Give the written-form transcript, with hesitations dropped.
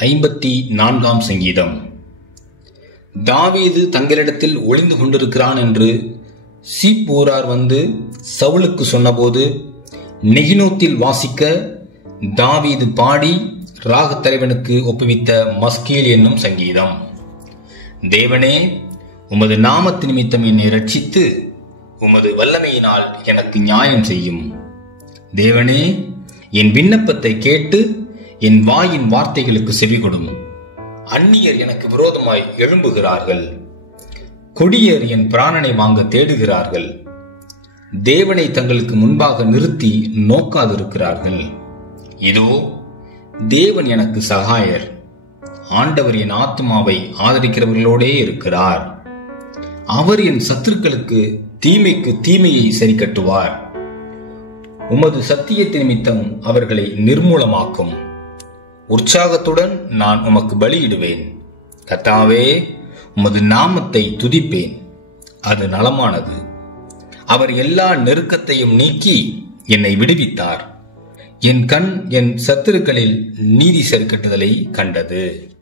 54 சங்கீதம். தாவீது தங்களிடத்தில் ஒளிந்து கொண்டிருக்கிறான் என்று சீப் ஊரார் வந்து சவுலுக்கு சொன்னபோது நெகினோத்தில் வாசிக்க தாவீது பாடி ராகத் தலைவனுக்கு ஒப்புவித்த மஸ்கீல் என்னும் சங்கீதம். தேவனே, உமது நாமத்து நிமித்தம் என்னை ரட்சித்து உமது வல்லமையினால் எனக்கு நியாயம் செய்யும். தேவனே, என் விண்ணப்பத்தை கேட்டு என் வாயின் வார்த்தைகளுக்கு செவிகொடும். அந்நியர் எனக்கு விரோதமாய் எழும்புகிறார்கள். கொடியர் என் பிராணனை வாங்க தேடுகிறார்கள். தேவனை தங்களுக்கு முன்பாக நிறுத்தி நோக்காதிருக்கிறார்கள். இதோ, தேவன் எனக்கு சகாயர். ஆண்டவர் என் ஆத்மாவை ஆதரிக்கிறவர்களோடே இருக்கிறார். அவர் என் சத்துருக்களுக்கு தீமைக்கு தீமையை சரி கட்டுவார். உமது சத்தியத்தின் நிமித்தம் அவர்களை நிர்மூலமாக்கும். உற்சாகத்துடன் நான் உமக்கு பலியிடுவேன். கர்த்தாவே, உமது நாமத்தை துதிப்பேன், அது நலமானது. அவர் எல்லா நெருக்கத்தையும் நீக்கி என்னை விடுவித்தார். என் கண் என் சத்துருக்களில் நீதி சரிக்கட்டுதலை கண்டது.